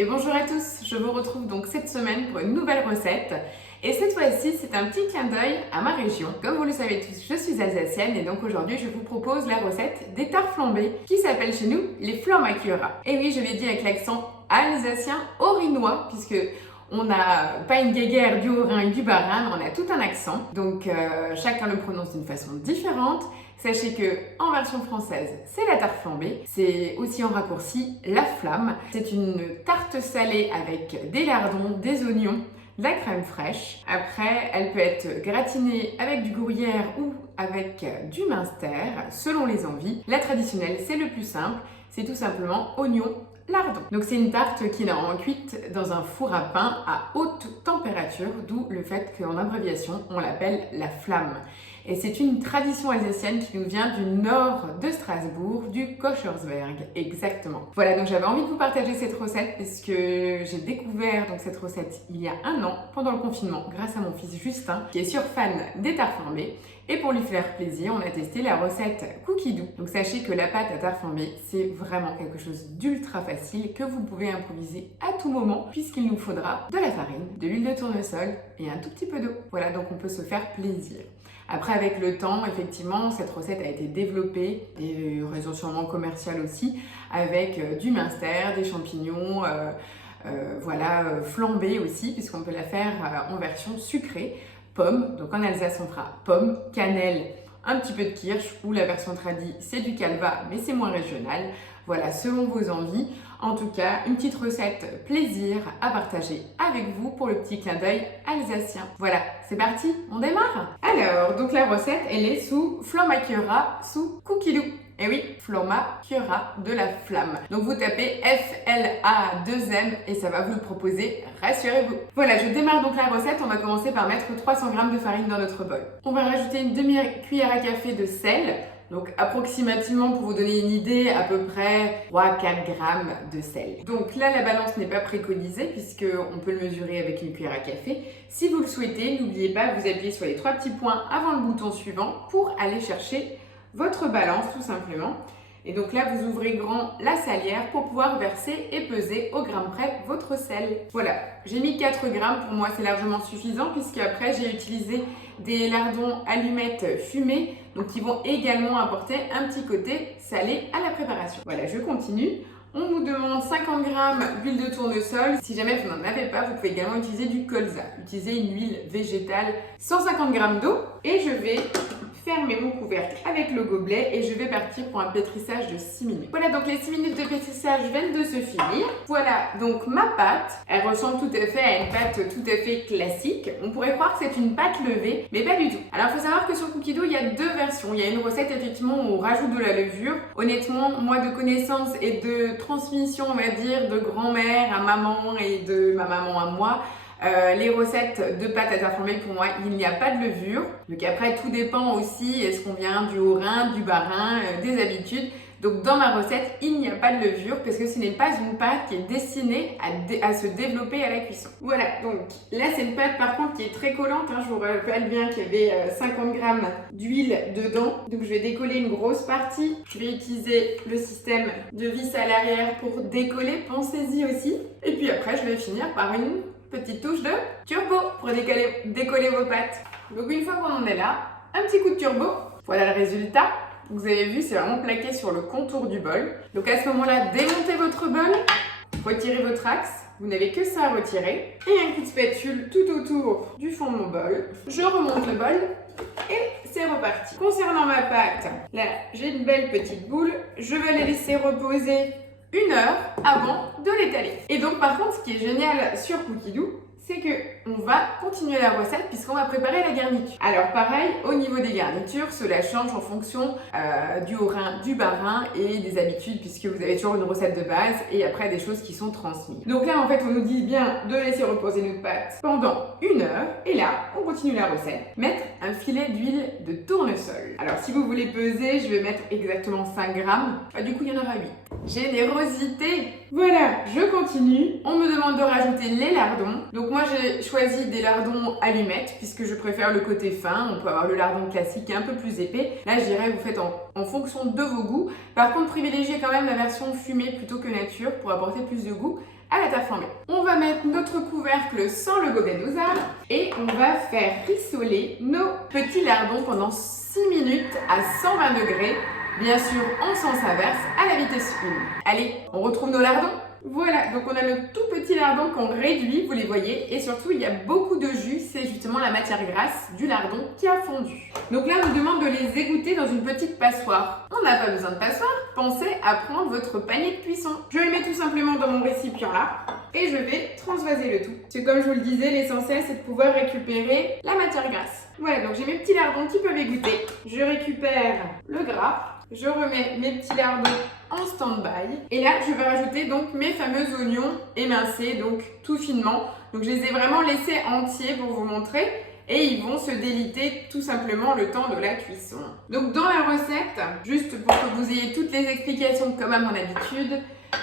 et bonjour à tous, je vous retrouve donc cette semaine pour une nouvelle recette. Et cette fois-ci, c'est un petit clin d'œil à ma région. Comme vous le savez tous, je suis alsacienne et donc aujourd'hui, je vous propose la recette des tares flambées qui s'appelle chez nous les flambakura. Et oui, je l'ai dit avec l'accent alsacien haut-rhinois puisque on n'a pas une guéguerre du Haut-Rhin et du Bas-Rhin, on a tout un accent. Donc chacun le prononce d'une façon différente. Sachez que en version française, c'est la tarte flambée. C'est aussi en raccourci la flamme. C'est une tarte salée avec des lardons, des oignons, de la crème fraîche. Après, elle peut être gratinée avec du gruyère ou avec du minster, selon les envies. La traditionnelle, c'est le plus simple. C'est tout simplement oignons, lardons. Donc c'est une tarte qui est normalement cuite dans un four à pain à haute température, d'où le fait qu'en abréviation, on l'appelle la flamme. Et c'est une tradition alsacienne qui nous vient du nord de Strasbourg, du Kochersberg, exactement. Voilà, donc j'avais envie de vous partager cette recette parce que j'ai découvert donc cette recette il y a un an, pendant le confinement, grâce à mon fils Justin, qui est fan des tartes flambées. Et pour lui faire plaisir, on a testé la recette Cookie Dough. Donc sachez que la pâte à tarte flambée, c'est vraiment quelque chose d'ultra facile que vous pouvez improviser à tout moment puisqu'il nous faudra de la farine, de l'huile de tournesol et un tout petit peu d'eau. Voilà, donc on peut se faire plaisir. Après, avec le temps, effectivement, cette recette a été développée, et raison sûrement commerciale aussi, avec du minster, des champignons, flambés aussi, puisqu'on peut la faire en version sucrée. Pommes, donc en Alsace on fera pommes, cannelle, un petit peu de kirsch, ou la version tradie c'est du calva, mais c'est moins régional. Voilà, selon vos envies. En tout cas, une petite recette plaisir à partager avec vous pour le petit clin d'œil alsacien. Voilà, c'est parti, on démarre. Alors, donc la recette, elle est sous flambakura, sous Cookie Dough. Et oui, flambakura, de la flamme. Donc vous tapez F-L-A-2-M et ça va vous le proposer, rassurez-vous. Voilà, je démarre donc la recette. On va commencer par mettre 300 g de farine dans notre bol. On va rajouter une demi-cuillère à café de sel. Donc approximativement, pour vous donner une idée, à peu près 3-4 g de sel. Donc là, la balance n'est pas préconisée puisqu'on peut le mesurer avec une cuillère à café. Si vous le souhaitez, n'oubliez pas, vous appuyez sur les 3 petits points avant le bouton suivant pour aller chercher votre balance tout simplement. Et donc là, vous ouvrez grand la salière pour pouvoir verser et peser au gramme près votre sel. Voilà, j'ai mis 4 grammes, pour moi c'est largement suffisant puisque après j'ai utilisé des lardons allumettes fumés, donc qui vont également apporter un petit côté salé à la préparation. Voilà, je continue. On nous demande 50 g d'huile de tournesol. Si jamais vous n'en avez pas, vous pouvez également utiliser du colza. Utilisez une huile végétale, 150 g d'eau et je vais fermer mon couvercle avec le gobelet et je vais partir pour un pétrissage de 6 minutes. Voilà, donc les 6 minutes de pétrissage viennent de se finir. Voilà, donc ma pâte, elle ressemble tout à fait à une pâte tout à fait classique. On pourrait croire que c'est une pâte levée, mais pas du tout. Alors, il faut savoir que sur Cookie Dough, il y a deux versions. Il y a une recette, effectivement, où on rajoute de la levure. Honnêtement, moi, de connaissance et de transmission, on va dire, de grand-mère à maman et de ma maman à moi, les recettes de pâte à tarte flambée, pour moi, il n'y a pas de levure. Donc après, tout dépend aussi, est-ce qu'on vient du Haut-Rhin, du Bas-Rhin, des habitudes. Donc dans ma recette, il n'y a pas de levure parce que ce n'est pas une pâte qui est destinée à se développer à la cuisson. Voilà, donc là c'est une pâte par contre qui est très collante. Je vous rappelle bien qu'il y avait 50 g d'huile dedans. Donc je vais décoller une grosse partie. Je vais utiliser le système de vis à l'arrière pour décoller, pensez-y aussi. Et puis après, je vais finir par une petite touche de turbo pour décoller vos pâtes. Donc une fois qu'on en est là, un petit coup de turbo. Voilà le résultat. Vous avez vu, c'est vraiment plaqué sur le contour du bol. Donc à ce moment-là, démontez votre bol, retirez votre axe. Vous n'avez que ça à retirer. Et un coup de spatule tout autour du fond de mon bol. Je remonte le bol et c'est reparti. Concernant ma pâte, là j'ai une belle petite boule. Je vais la laisser reposer 1 heure avant de l'étaler. Et donc par contre, ce qui est génial sur Cookie Dough, c'est qu'on va continuer la recette puisqu'on va préparer la garniture. Alors pareil, au niveau des garnitures, cela change en fonction du Haut-Rhin, du Bas-Rhin et des habitudes puisque vous avez toujours une recette de base et après des choses qui sont transmises. Donc là en fait on nous dit bien de laisser reposer notre pâte pendant 1 heure et là on continue la recette. Mettre un filet d'huile de tournesol. Alors si vous voulez peser, je vais mettre exactement 5 grammes. Du coup il y en aura 8. Générosité! Voilà, je continue. On me demande de rajouter les lardons. Donc moi je choisi des lardons allumettes puisque je préfère le côté fin. On peut avoir le lardon classique qui est un peu plus épais. Là, je dirais, vous faites en fonction de vos goûts. Par contre, privilégiez quand même la version fumée plutôt que nature pour apporter plus de goût à la tarte flambée. On va mettre notre couvercle sans le gobelet Nozar et on va faire rissoler nos petits lardons pendant 6 minutes à 120 degrés, bien sûr en sens inverse à la vitesse 1. Allez, on retrouve nos lardons. Voilà, donc on a le tout petit lardon qu'on réduit, vous les voyez, et surtout il y a beaucoup de jus, c'est justement la matière grasse du lardon qui a fondu. Donc là, on nous demande de les égoutter dans une petite passoire. On n'a pas besoin de passoire, pensez à prendre votre panier de cuisson. Je le mets tout simplement dans mon récipient là, et je vais transvaser le tout. Parce que comme je vous le disais, l'essentiel c'est de pouvoir récupérer la matière grasse. Voilà, donc j'ai mes petits lardons qui peuvent égoutter. Je récupère le gras, je remets mes petits lardons en stand-by. Et là, je vais rajouter donc mes fameux oignons émincés, donc tout finement. Donc je les ai vraiment laissés entiers pour vous montrer. Et ils vont se déliter tout simplement le temps de la cuisson. Donc dans la recette, juste pour que vous ayez toutes les explications comme à mon habitude,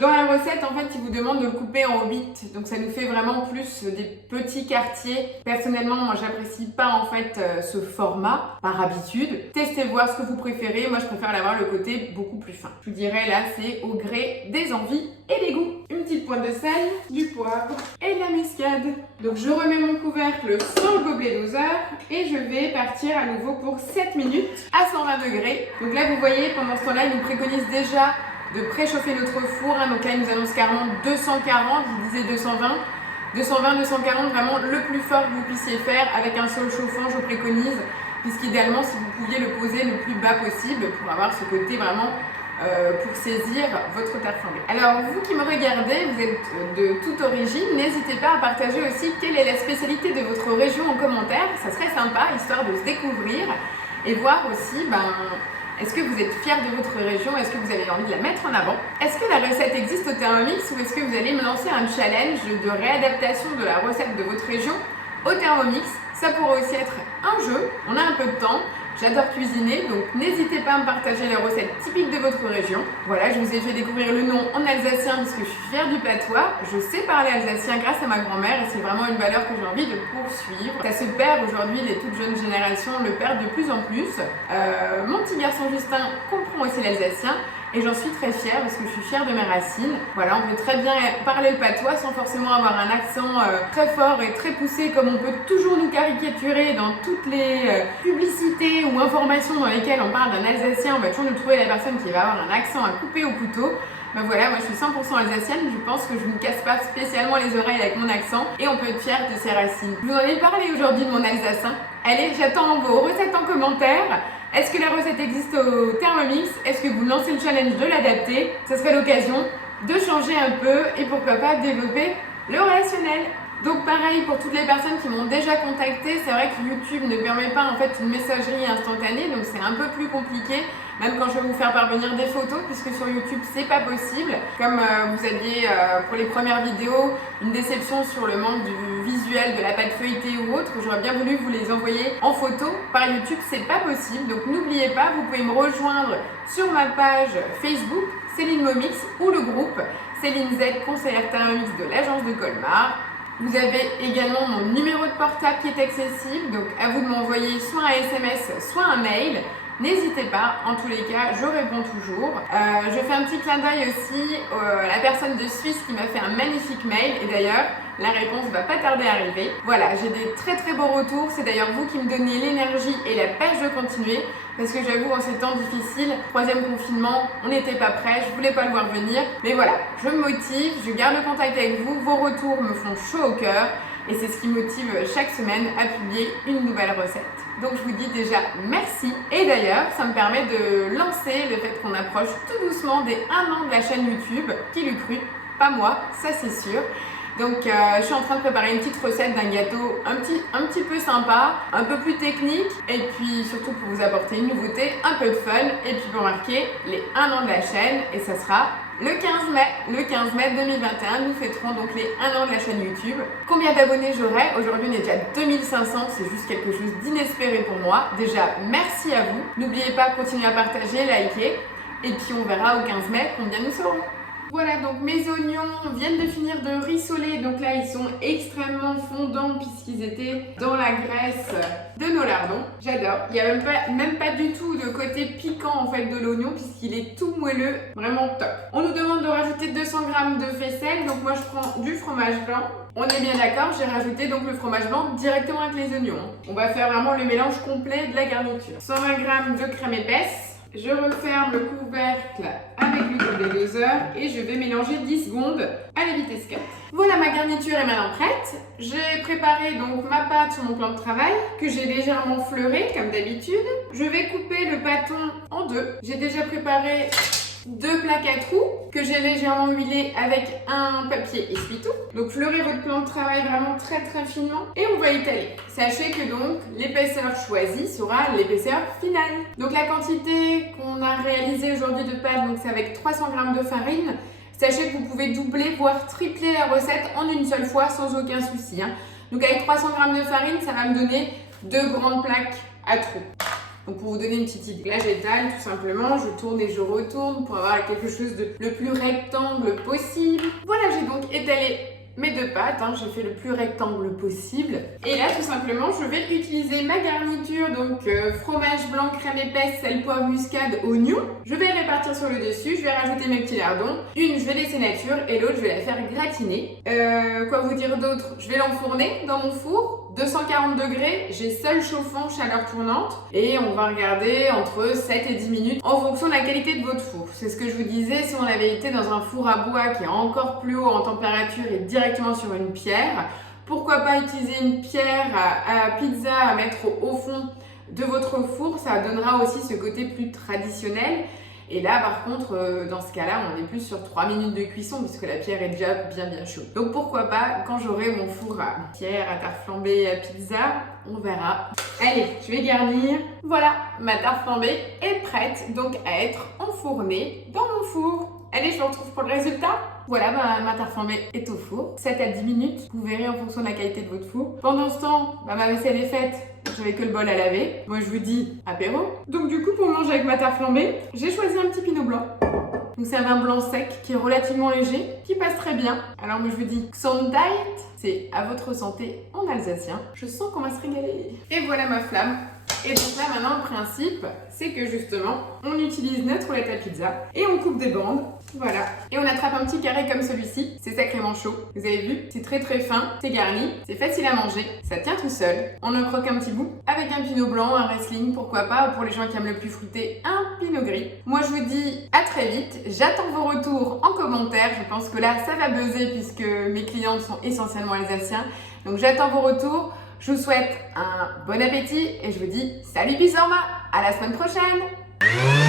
dans la recette, en fait, il vous demande de le couper en 8. Donc, ça nous fait vraiment plus des petits quartiers. Personnellement, moi, j'apprécie pas, en fait, ce format par habitude. Testez voir ce que vous préférez. Moi, je préfère l'avoir le côté beaucoup plus fin. Je vous dirais, là, c'est au gré des envies et des goûts. Une petite pointe de sel, du poivre et de la muscade. Donc, je remets mon couvercle sans le gobelet doseur et je vais partir à nouveau pour 7 minutes à 120 degrés. Donc là, vous voyez, pendant ce temps-là, il nous préconise déjà de préchauffer notre four, donc là il nous annonce carrément 240, je disais 220, 240 vraiment le plus fort que vous puissiez faire avec un sol chauffant, je préconise, puisqu'idéalement si vous pouviez le poser le plus bas possible pour avoir ce côté vraiment pour saisir votre tarte flambée. Alors vous qui me regardez, vous êtes de toute origine, n'hésitez pas à partager aussi quelle est la spécialité de votre région en commentaire, ça serait sympa histoire de se découvrir et voir aussi est-ce que vous êtes fiers de votre région? Est-ce que vous avez envie de la mettre en avant? Est-ce que la recette existe au Thermomix ou est-ce que vous allez me lancer un challenge de réadaptation de la recette de votre région au Thermomix? Ça pourrait aussi être un jeu. On a un peu de temps. J'adore cuisiner, donc n'hésitez pas à me partager les recettes typiques de votre région. Voilà, je vous ai fait découvrir le nom en alsacien parce que je suis fière du patois. Je sais parler alsacien grâce à ma grand-mère et c'est vraiment une valeur que j'ai envie de poursuivre. Ça se perd aujourd'hui, les toutes jeunes générations le perdent de plus en plus. Mon petit garçon Justin comprend aussi l'alsacien. Et j'en suis très fière parce que je suis fière de mes racines. Voilà, on peut très bien parler le patois sans forcément avoir un accent très fort et très poussé comme on peut toujours nous caricaturer dans toutes les publicités ou informations dans lesquelles on parle d'un alsacien. On va toujours nous trouver la personne qui va avoir un accent à couper au couteau. Ben voilà, moi je suis 100% alsacienne, je pense que je ne me casse pas spécialement les oreilles avec mon accent et on peut être fier de ses racines. Je vous en ai parlé aujourd'hui de mon alsacien. Allez, j'attends vos recettes en commentaire. Est-ce que la recette existe au Thermomix? Est-ce que vous lancez le challenge de l'adapter? Ce serait l'occasion de changer un peu et pourquoi pas développer le relationnel. Donc pareil pour toutes les personnes qui m'ont déjà contacté, c'est vrai que YouTube ne permet pas en fait une messagerie instantanée, donc c'est un peu plus compliqué, même quand je vais vous faire parvenir des photos, puisque sur YouTube c'est pas possible. Comme vous aviez pour les premières vidéos une déception sur le manque du visuel, de la pâte feuilletée ou autre, j'aurais bien voulu vous les envoyer en photo. Par YouTube c'est pas possible, donc n'oubliez pas, vous pouvez me rejoindre sur ma page Facebook, Céline Momix, ou le groupe Céline Z, conseillère Thermomix de l'agence de Colmar. Vous avez également mon numéro de portable qui est accessible, donc à vous de m'envoyer soit un SMS, soit un mail. N'hésitez pas, en tous les cas, je réponds toujours. Je fais un petit clin d'œil aussi à la personne de Suisse qui m'a fait un magnifique mail et d'ailleurs, la réponse va pas tarder à arriver. Voilà, j'ai des très très beaux retours. C'est d'ailleurs vous qui me donnez l'énergie et la pêche de continuer parce que j'avoue, en ces temps difficiles, 3e confinement, on n'était pas prêts, je voulais pas le voir venir. Mais voilà, je me motive, je garde le contact avec vous, vos retours me font chaud au cœur et c'est ce qui me motive chaque semaine à publier une nouvelle recette. Donc je vous dis déjà merci et d'ailleurs ça me permet de lancer le fait qu'on approche tout doucement des 1 an de la chaîne YouTube. Qui l'eût cru? Pas moi, ça c'est sûr. Donc je suis en train de préparer une petite recette d'un gâteau un petit peu sympa, un peu plus technique et puis surtout pour vous apporter une nouveauté, un peu de fun et puis pour marquer les 1 an de la chaîne et ça sera le 15 mai. Le 15 mai 2021, nous fêterons donc les 1 an de la chaîne YouTube. Combien d'abonnés j'aurai? Aujourd'hui on est déjà à 2500, c'est juste quelque chose d'inespéré pour moi. Déjà merci à vous, n'oubliez pas de continuer à partager, liker et puis on verra au 15 mai combien nous serons. Voilà, donc mes oignons viennent de finir de rissoler. Donc là, ils sont extrêmement fondants puisqu'ils étaient dans la graisse de nos lardons. J'adore. Il n'y a même pas du tout de côté piquant en fait de l'oignon puisqu'il est tout moelleux, vraiment top. On nous demande de rajouter 200 g de faisselle. Donc moi, je prends du fromage blanc. On est bien d'accord, j'ai rajouté donc le fromage blanc directement avec les oignons. On va faire vraiment le mélange complet de la garniture. 120 g de crème épaisse. Je referme le couvercle avec le double doseur et je vais mélanger 10 secondes à la vitesse 4. Voilà, ma garniture est maintenant prête. J'ai préparé donc ma pâte sur mon plan de travail que j'ai légèrement fleuré comme d'habitude. Je vais couper le pâton en deux. J'ai déjà préparé 2 plaques à trous que j'ai légèrement huilé avec un papier essuie-tout. Donc fleurez votre plan de travail vraiment très finement et on va étaler. Sachez que donc l'épaisseur choisie sera l'épaisseur finale. Donc la quantité qu'on a réalisée aujourd'hui de pâte, donc c'est avec 300 g de farine. Sachez que vous pouvez doubler voire tripler la recette en une seule fois sans aucun souci. Donc avec 300 g de farine, ça va me donner 2 grandes plaques à trous. Donc pour vous donner une petite idée, là j'étale tout simplement, je tourne et je retourne pour avoir quelque chose de le plus rectangle possible. Voilà, j'ai donc étalé mes 2 pâtes, j'ai fait le plus rectangle possible. Et là tout simplement, je vais utiliser ma garniture, donc fromage blanc, crème épaisse, sel, poivre, muscade, oignon. Je vais répartir sur le dessus, je vais rajouter mes petits lardons. Une, je vais laisser nature et l'autre, je vais la faire gratiner. Quoi vous dire d'autre? Je vais l'enfourner dans mon four. 240 degrés, j'ai seul chauffant, chaleur tournante et on va regarder entre 7 et 10 minutes en fonction de la qualité de votre four. C'est ce que je vous disais, si on avait été dans un four à bois qui est encore plus haut en température et directement sur une pierre, pourquoi pas utiliser une pierre à pizza à mettre au fond de votre four, ça donnera aussi ce côté plus traditionnel. Et là, par contre, dans ce cas-là, on est plus sur 3 minutes de cuisson puisque la pierre est déjà bien chaude. Donc pourquoi pas, quand j'aurai mon four à pierre, à tarte flambée, à pizza, on verra. Allez, je vais garnir. Voilà, ma tarte flambée est prête donc à être enfournée dans mon four. Allez, je vous retrouve pour le résultat. Voilà, ma tarte flambée est au four. 7 à 10 minutes, vous verrez en fonction de la qualité de votre four. Pendant ce temps, ma vaisselle est faite. J'avais que le bol à laver. Moi, je vous dis apéro. Donc du coup, pour manger avec ma tarte flambée, j'ai choisi un petit pinot blanc. Donc c'est un vin blanc sec qui est relativement léger, qui passe très bien. Alors moi je vous dis Gesundheit, c'est à votre santé en alsacien. Je sens qu'on va se régaler. Et voilà ma flamme. Et donc là maintenant le principe, c'est que justement, on utilise notre roulette à pizza et on coupe des bandes. Voilà. Et on attrape un petit carré comme celui-ci. C'est sacrément chaud. Vous avez vu? C'est très fin. C'est garni. C'est facile à manger. Ça tient tout seul. On en croque un petit bout. Avec un pinot blanc, un Riesling, pourquoi pas. Pour les gens qui aiment le plus fruité, un pinot gris. Moi, je vous dis à très vite. J'attends vos retours en commentaire. Je pense que là, ça va buzzer puisque mes clientes sont essentiellement alsaciens. Donc, j'attends vos retours. Je vous souhaite un bon appétit et je vous dis salut Bissorma. À la semaine prochaine.